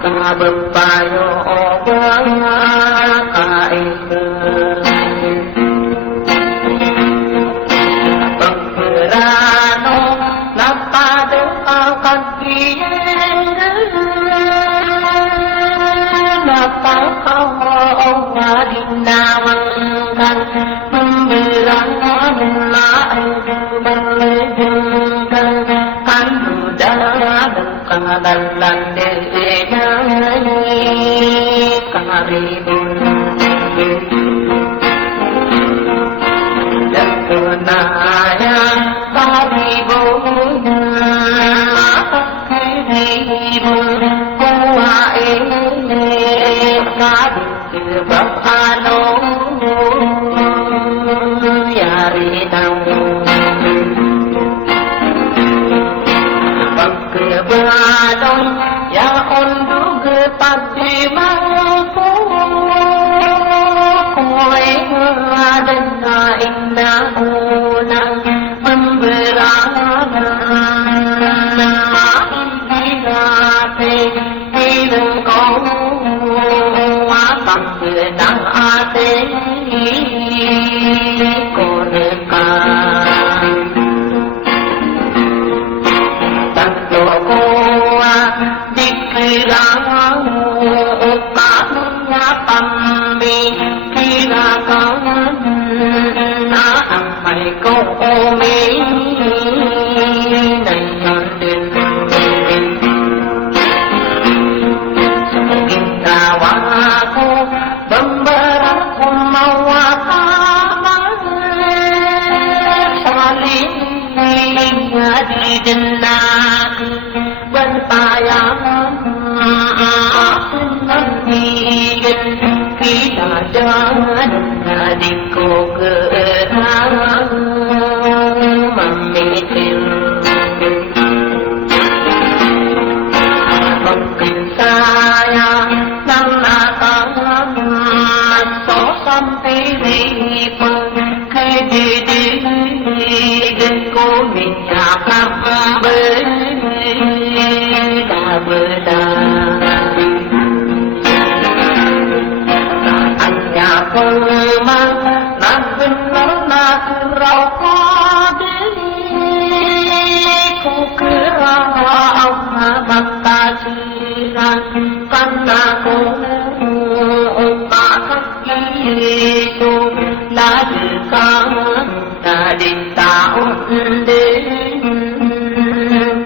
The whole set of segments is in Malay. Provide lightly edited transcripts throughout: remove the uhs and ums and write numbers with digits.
ka bebayo obang kain pagkerano napado akan kien napakaw ngadinawang kan membilang mulai berlejengkan kan dalam kadalan denyanyi karibun dan kenanya karibun karibun kuai sebab anu yari tahu pagkebadon ya undu gepati mampu kowe ngadena indah unang memberana indirate ileng kau pagkenang ate koneka dikirang ukahnya pambi kirakan na amai komi nayondin sehingga waku memberaku mawakaman saling di denak berpayang meningin kita jangan adikku gerang memikir mungkin saya nang masuk sampai ripeng kedidikku minyak Memang nak benar nak rauh diriku kerana maka jiran karena ku makan itu lagi kangen tadi tahun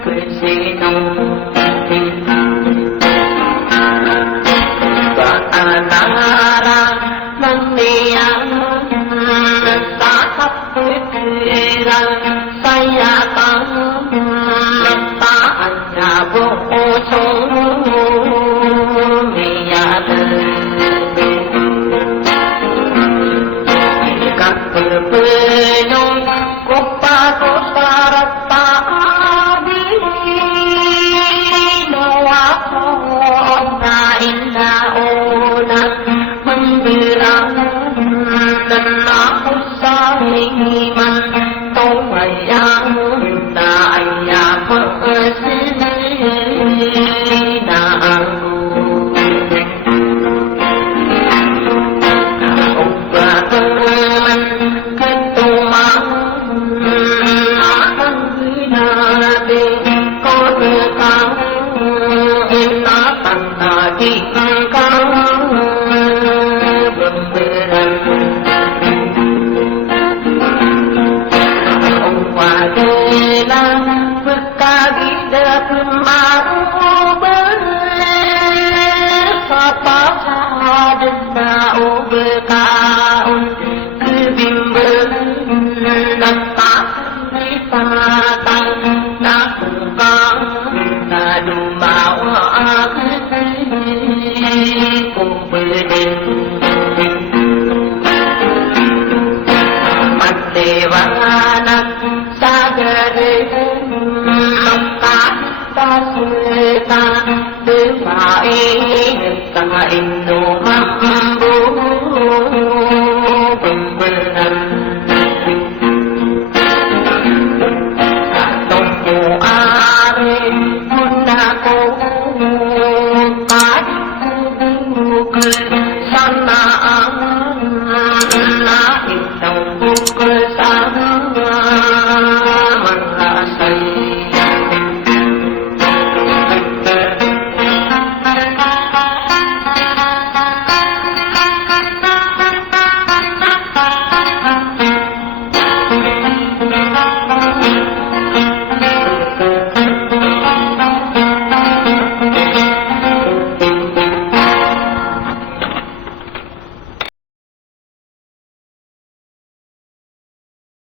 kesini saya tahu tak hanya bohong